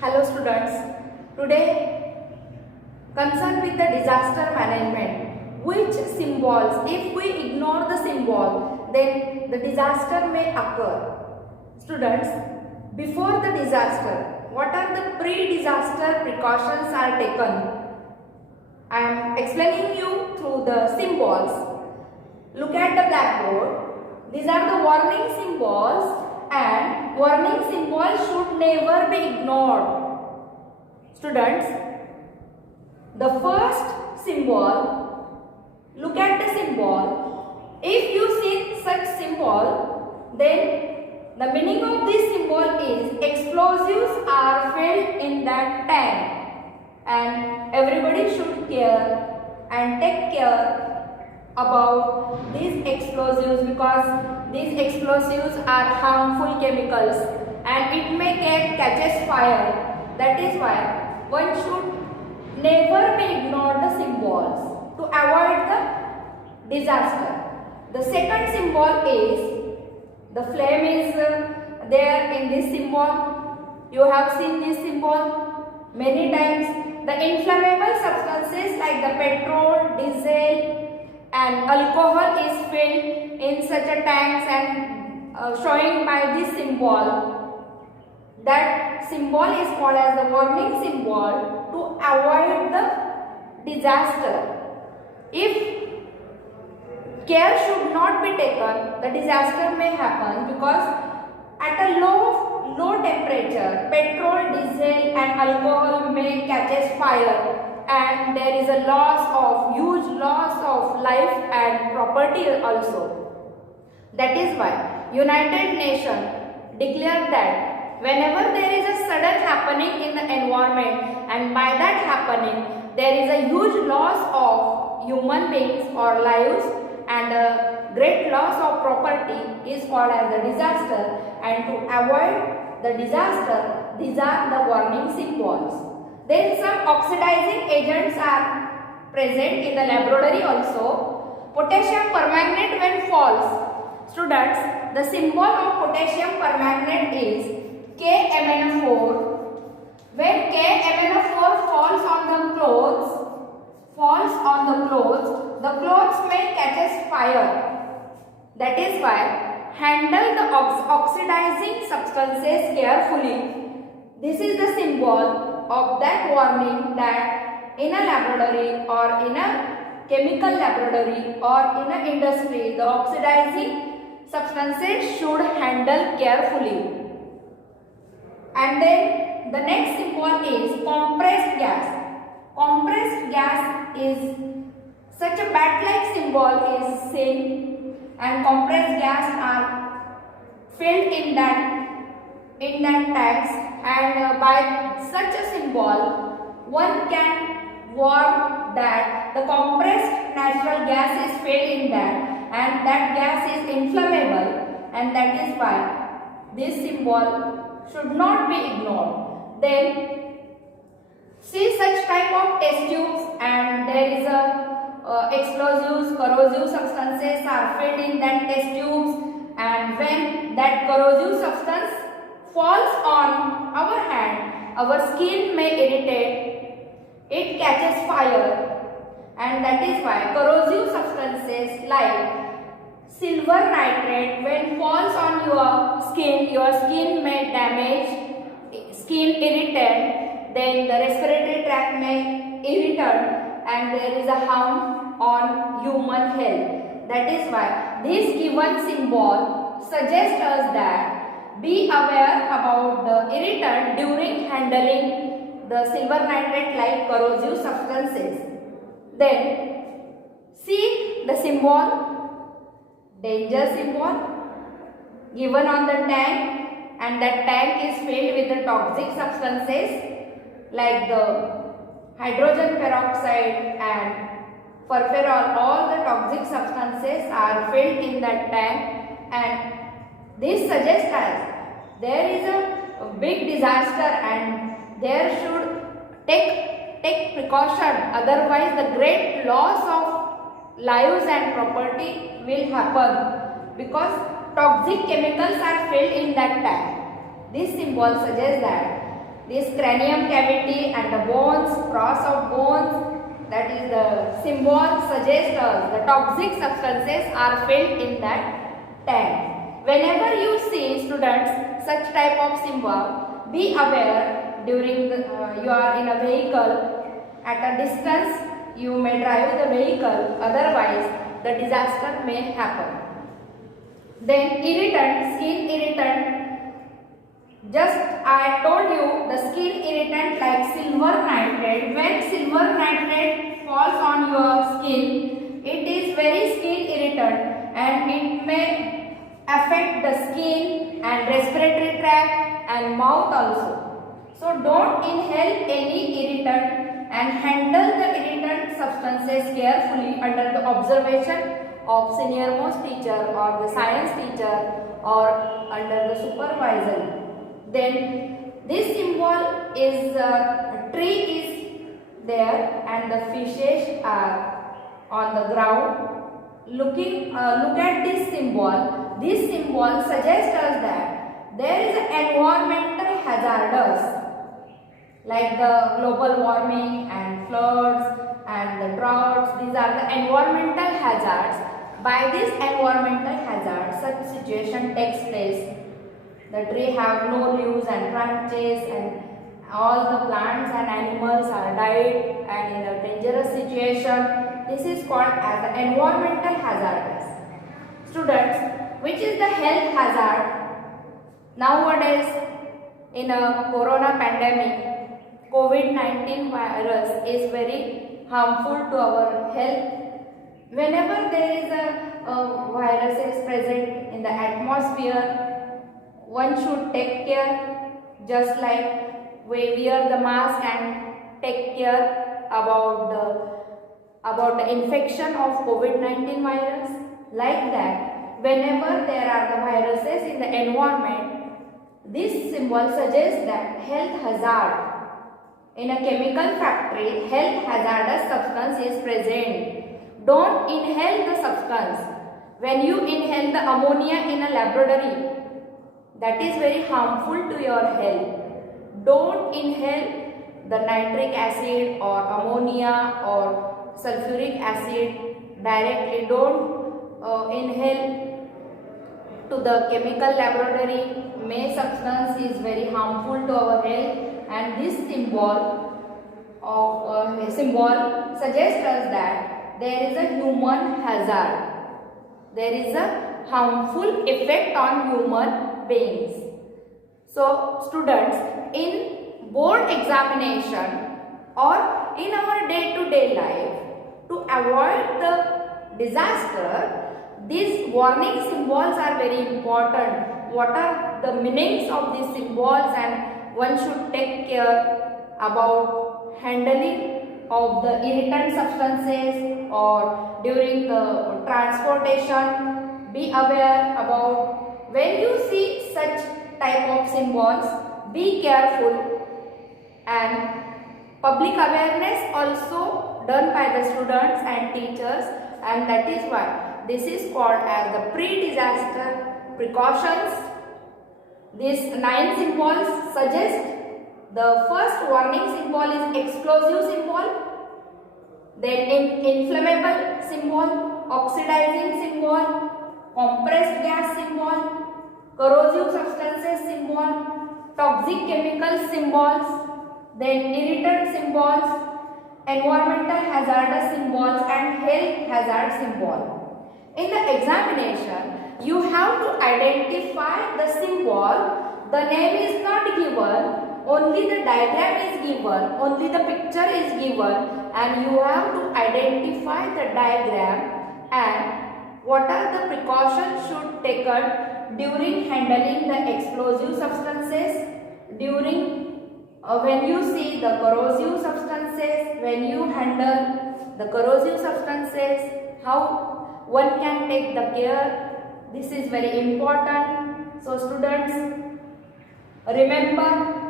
Hello students, today concerned with the disaster management, which symbols, if we ignore the symbol, then the disaster may occur. Students, before the disaster, what are the pre-disaster precautions are taken? I am explaining you through the symbols. Look at the blackboard. These are the warning symbols, and warning symbols should never be ignored. Students, the first symbol, look at the symbol. If you see such symbol, then the meaning of this symbol is explosives are filled in that tank, and everybody should care and take care about these explosives, because these explosives are harmful chemicals and it may catches fire. That is why one should never be ignored the symbols to avoid the disaster. The second symbol is the flame is there in this symbol. You have seen this symbol many times. The inflammable substances like the petrol, diesel and alcohol is filled in such a tanks and showing by this symbol. That symbol is called as the warning symbol to avoid the disaster. If care should not be taken, the disaster may happen, because at a low temperature, petrol, diesel and alcohol may catches fire, and there is a huge loss of life and property also. That is why United Nations declared that whenever there is a sudden happening in the environment, and by that happening there is a huge loss of human beings or lives and a great loss of property, is called as the disaster. And to avoid the disaster, these are the warning symbols. Then some oxidizing agents are present in the laboratory also. Potassium permanganate when falls. Students, the symbol of potassium permanganate is KMnO4. When KMnO4 falls on the clothes, the clothes may catches fire. That is why handle the oxidizing substances carefully. This is the symbol of that warning, that in a laboratory or in a chemical laboratory or in a industry, the oxidizing substances should handle carefully. And then the next symbol is compressed gas. Compressed gas is such a bat-like symbol is seen, and compressed gas are filled in that tanks, and by such a symbol one can warn that the compressed natural gas is filled in that, and that gas is inflammable, and that is why this symbol should not be ignored. Then see such type of test tubes, and there is a explosives, corrosive substances are filled in that test tubes, and when that corrosive substance falls on our hand, our skin may irritate, it catches fire, and that is why corrosive substances like silver nitrate, when falls on your skin may damage, skin irritant, then the respiratory tract may irritate, and there is a harm on human health. That is why this given symbol suggests us that be aware about the irritant during handling the silver nitrate like corrosive substances. Then see the symbol, danger symbol given on the tank, and that tank is filled with the toxic substances like the hydrogen peroxide and furfural. All the toxic substances are filled in that tank, and this suggests us there is a big disaster and there should take precaution, otherwise the great loss of lives and property will happen, because toxic chemicals are filled in that tank. This symbol suggests that this cranium cavity and the bones, cross of bones, that is the symbol suggests us the toxic substances are filled in that tank. Whenever you see students such type of symbol, be aware during you are in a vehicle. At a distance you may drive the vehicle, otherwise the disaster may happen. Then irritant, skin irritant. Just I told you the skin irritant like silver nitrate. When silver nitrate falls on your skin, it is very skin irritant and it may affect the skin and respiratory tract and mouth also. So don't inhale any irritant and handle the irritant substances carefully under the observation of senior most teacher or the science teacher or under the supervisor. Then this symbol is a tree is there and the fishes are on the ground. Look at this symbol. This symbol suggests us that there is an environmental hazardous like the global warming and floods and the droughts. These are the environmental hazards. By this environmental hazard, such situation takes place. The tree have no leaves and branches and all the plants and animals are died and in a dangerous situation. This is called as the environmental hazardous. Students, which is the health hazard? Nowadays in a corona pandemic, COVID-19 virus is very harmful to our health. Whenever there is a virus is present in the atmosphere, one should take care, just like we wear the mask and take care about the infection of COVID-19 virus. Like that, whenever there are the viruses in the environment, this symbol suggests that health hazard. In a chemical factory, health hazardous substance is present. Don't inhale the substance. When you inhale the ammonia in a laboratory, that is very harmful to your health. Don't inhale the nitric acid or ammonia or sulfuric acid directly. Don't inhale to the chemical laboratory. May substance is very harmful to our health, and this symbol suggests us that there is a human hazard. There is a harmful effect on human beings. So students, in board examination or in our day-to-day life, to avoid the disaster, these warning symbols are very important. What are the meanings of these symbols, and one should take care about handling of the irritant substances or during the transportation. Be aware about when you see such type of symbols, be careful, and public awareness also done by the students and teachers, and that is why this is called as the pre-disaster precautions. These 9 symbols suggest the first warning symbol is explosive symbol, then inflammable symbol, oxidizing symbol, compressed gas symbol, corrosive substances symbol, toxic chemical symbols, then irritant symbols, environmental hazardous symbols, and health hazard symbol. In the examination, you have to identify the symbol. The name is not given, only the diagram is given, only the picture is given, and you have to identify the diagram and what are the precautions should taken during handling the explosive substances, during when you see the corrosive substances, when you handle the corrosive substances, how one can take the care. This is very important. So students, remember